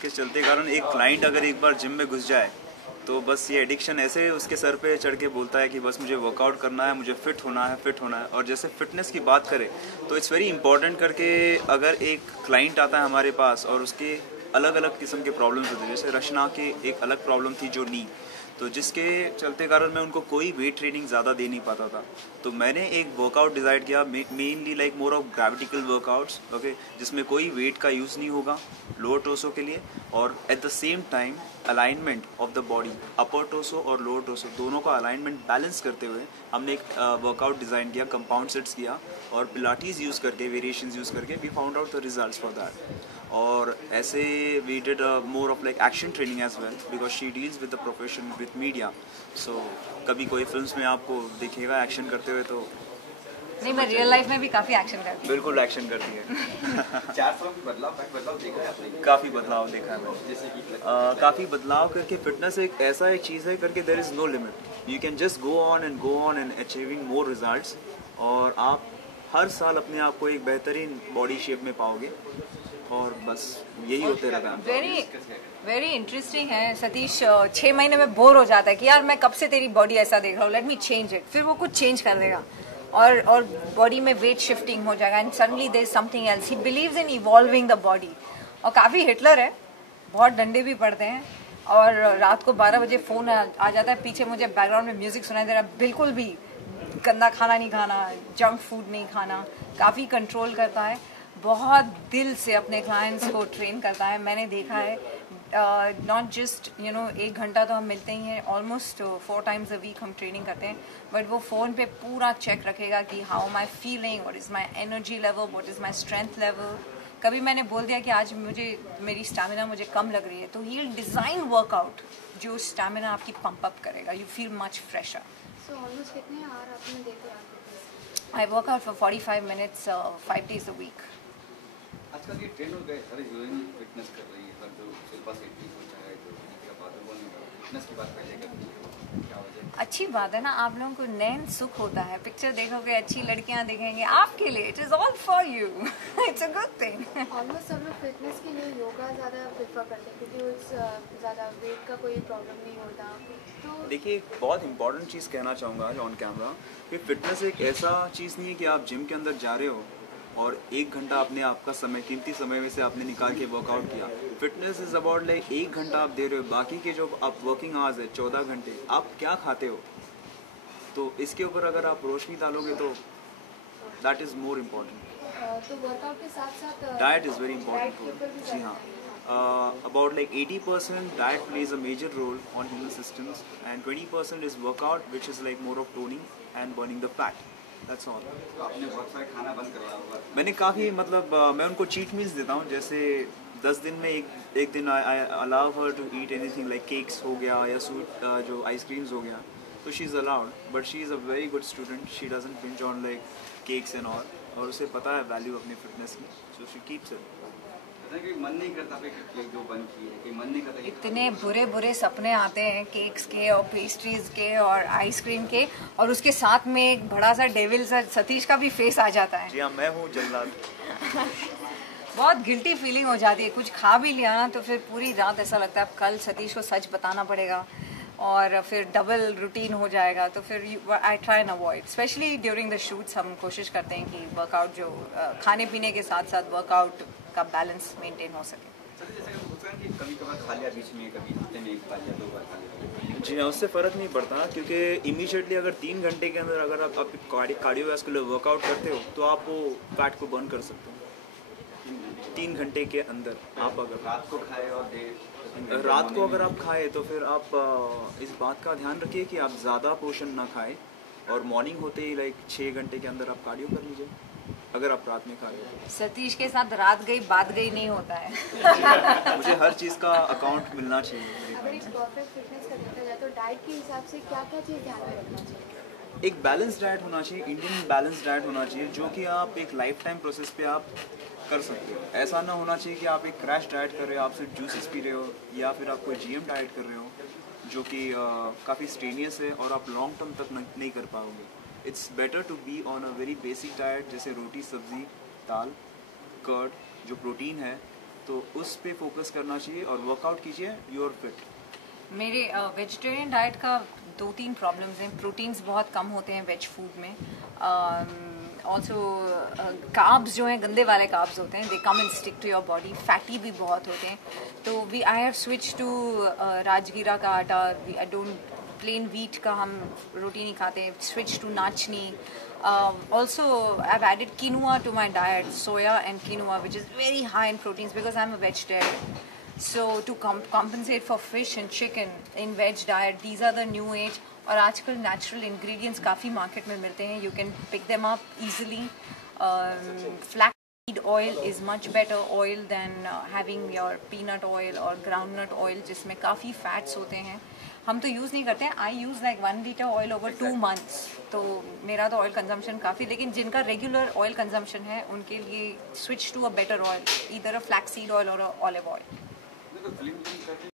के चलते कारण एक क्लाइंट अगर एक बार जिम में घुस जाए तो बस ये एडिक्शन ऐसे उसके सर पे चढ़ के बोलता है कि बस मुझे वर्कआउट करना है, मुझे फिट होना है। और जैसे फिटनेस की बात करें तो इट्स वेरी इंपॉर्टेंट करके अगर एक क्लाइंट आता है हमारे पास और उसके अलग अलग किस्म के प्रॉब्लम्स होते हैं, जैसे रचना के एक अलग प्रॉब्लम थी जो नी, तो जिसके चलते कारण मैं उनको कोई वेट ट्रेनिंग ज़्यादा दे नहीं पाता था। तो मैंने एक वर्कआउट डिज़ाइन किया mainly like more of gravitical workouts, okay, जिसमें कोई वेट का यूज़ नहीं होगा लोअर टोसो के लिए, और at the same time alignment of the body, upper torso और लोअर टोसो दोनों का अलाइनमेंट बैलेंस करते हुए हमने एक वर्कआउट डिज़ाइन किया, कंपाउंड सेट्स किया और पिलाटीज यूज़ करके, वेरिएशंस यूज़ करके we found out the results for that. और ऐसे we did more of like action training as well because she deals with the profession with media. So कभी कोई films में आपको दिखेगा एक्शन करते हुए तो नहीं, मैं रियल लाइफ में भी काफी एक्शन करती हूँ। बिल्कुल एक्शन करती है। 4 साल में बदलाव देखा है आपने? काफ़ी बदलाव देखा है मैंने, जैसे कि काफ़ी बदलाव करके फिटनेस एक ऐसा एक चीज़ है करके there is no limit, you can just go on and achieving more results, और आप हर साल अपने आप को एक बेहतरीन बॉडी शेप में पाओगे और बस यही होते रहता है। वेरी इंटरेस्टिंग है सतीश। 6 महीने में बोर हो जाता है कि यार मैं कब से तेरी बॉडी ऐसा देख रहा हूँ, लेट मी चेंज इट। फिर वो कुछ चेंज कर देगा और बॉडी में वेट शिफ्टिंग हो जाएगा and suddenly there is something else. He believes in evolving the body और काफ़ी हिटलर है, बहुत डंडे भी पड़ते हैं। और रात को 12 बजे फ़ोन आ जाता है, पीछे मुझे बैकग्राउंड में म्यूजिक सुनाई दे रहा है। बिल्कुल भी गंदा खाना नहीं खाना, जंक फूड नहीं खाना, काफ़ी कंट्रोल करता है, बहुत दिल से अपने क्लाइंट्स को ट्रेन करता है। मैंने देखा है नॉट जस्ट 1 घंटा तो हम मिलते ही हैं, ऑलमोस्ट 4 times a week हम ट्रेनिंग करते हैं, बट वो फ़ोन पे पूरा चेक रखेगा कि how am I feeling, what is my energy level, what is my strength level. कभी मैंने बोल दिया कि आज मेरी स्टैमिना मुझे कम लग रही है, तो ही विल डिज़ाइन वर्कआउट जो स्टैमिना आपकी पंप अप करेगा, you feel much fresher. So almost कितने आवर आपने देते हैं? I work out for 45 minutes 5 days a week। आजकल ये ट्रेंड हो गए, सारे हीरोइन फिटनेस कर रही है, पर जो शिल्पा शेट्टी को चाहे जो दीपिका पादुकोण फिटनेस की बात पहले करती है, क्या वजह? अच्छी बात है ना, आप लोगों को नैन सुख होता है, पिक्चर देखोगे, अच्छी लड़कियां देखेंगे आपके लिए, it is all for you, it's a good thing. Almost सब लोग फिटनेस के लिए योगा ज़्यादा प्रेफर करते हैं क्योंकि उस ज़्यादा वेट का कोई प्रॉब्लम नहीं होता। तो देखिए, एक बहुत इंपॉर्टेंट चीज़ कहना चाहूँगा आज ऑन कैमरा कि फिटनेस एक ऐसा चीज़ नहीं है कि आप जिम के अंदर जा रहे हो और 1 घंटा अपने आपका समय, कीमती समय में से आपने निकाल के वर्कआउट किया। फिटनेस इज़ अबाउट लाइक 1 घंटा आप दे रहे हो, बाकी के जो आप वर्किंग आवर्स है 14 घंटे आप क्या खाते हो, तो इसके ऊपर अगर आप रोशनी डालोगे तो दैट इज़ मोर इम्पॉर्टेंट। तो वर्कआउट के साथ साथ डाइट इज़ वेरी इंपॉर्टेंट। जी हाँ, about like 80% diet plays a major role on human systems and 20% is workout, which is like more of toning and burning the fat. That's all. तो आपने बहुत सारे खाना बंद करवाया होगा? मैंने काफ़ी मतलब मैं उनको चीट मील्स देता हूँ, जैसे 10 दिन में एक दिन I allow her to eat anything like cakes हो गया या स्वीट जो आइसक्रीम्स हो गया, तो she is allowed, but she is a very good student, she doesn't binge on like cakes and all, और उसे पता है वैल्यू अपनी फिटनेस की, सो शी कीप्स इट। कि मन नहीं करता पे केक जो बंद की है, कि मन नहीं करता। इतने बुरे बुरे सपने आते हैं केक्स के और पेस्ट्रीज के और आइसक्रीम के, और उसके साथ में एक बड़ा सा डेविल सा सतीश का भी फेस आ जाता है। जी हाँ, मैं हूँ जल्लाद। बहुत गिल्टी फीलिंग हो जाती है, कुछ खा भी लिया ना तो फिर पूरी रात ऐसा लगता है अब कल सतीश को सच बताना पड़ेगा और फिर डबल रूटीन हो जाएगा, तो फिर I try and avoid, specially during the shoots हम कोशिश करते हैं कि वर्कआउट जो खाने पीने के साथ साथ वर्कआउट का बैलेंस मेंटेन हो सके। कभी कभार खा लिया बीच में, कभी हफ्ते में 1 बार या 2 बार खा लिया। जी हाँ, उससे फ़र्क नहीं पड़ता क्योंकि इमीडिएटली अगर 3 घंटे के अंदर अगर आप कार्डियोवैस्कुलर वर्कआउट करते हो तो आप वो फैट को बर्न कर सकते हो 3 घंटे के अंदर। आप अगर रात को खाए और रात को अगर आप खाए तो फिर आप इस बात का ध्यान रखिए कि आप ज़्यादा पोर्शन ना खाएं, और मॉर्निंग होते ही लाइक 6 घंटे के अंदर आप कार्डियो कर लीजिए अगर आप रात में खा रहे हो। सतीश के साथ रात गई बात गई नहीं होता है। मुझे हर चीज़ का अकाउंट मिलना चाहिए। अगर एक परफेक्ट फिटनेस का देखा जाए तो डाइट के हिसाब से क्या क्या चीज़ ध्यान में रखना चाहिए? एक बैलेंस डाइट होना चाहिए, इंडियन बैलेंस डाइट होना चाहिए, जो कि आप एक लाइफ टाइम प्रोसेस पे आप कर सकते हो। ऐसा ना होना चाहिए कि आप एक क्रैश डाइट कर रहे हो, आप सिर्फ जूसेस पी रहे हो, या फिर आप कोई जीएम डाइट कर रहे हो जो कि काफ़ी स्ट्रेनियस है और आप लॉन्ग टर्म तक नहीं कर पाओगे। It's better to be on a very basic diet, जैसे रोटी, सब्जी, दाल, कर्ड जो प्रोटीन है, तो उस पे फोकस करना चाहिए और वर्कआउट कीजिए, यू आर फिट। मेरे वेजिटेरियन डाइट का 2-3 प्रॉब्लम्स हैं। प्रोटीन्स बहुत कम होते हैं वेज फूड में। ऑल्सो कार्ब्स जो हैं गंदे वाले कार्ब्स होते हैं, they come and stick to your body. Fatty भी बहुत होते हैं। तो आई हैव स्विच टू राजगीरा का आटा। आई डोंट प्लेन वीट का हम रोटी नहीं खाते। स्विच टू नाचनी। Also I've added quinoa to my diet, soya and quinoa, which is very high in proteins because I'm a vegetarian. So to compensate for fish and chicken in veg diet, these are the new age. और आजकल natural ingredients काफ़ी market में मिलते हैं. You can pick them up easily. Flaxseed oil is much better oil than having your peanut oil or groundnut oil, जिसमें काफ़ी fats होते हैं. हम तो यूज़ नहीं करते हैं. I use like 1 litre oil over 2 months. तो मेरा तो ऑयल कंजम्पशन काफ़ी, लेकिन जिनका रेगुलर ऑयल कंजम्पशन है उनके लिए switch to a better oil, either a flax seed oil और ऑलिव ऑयल.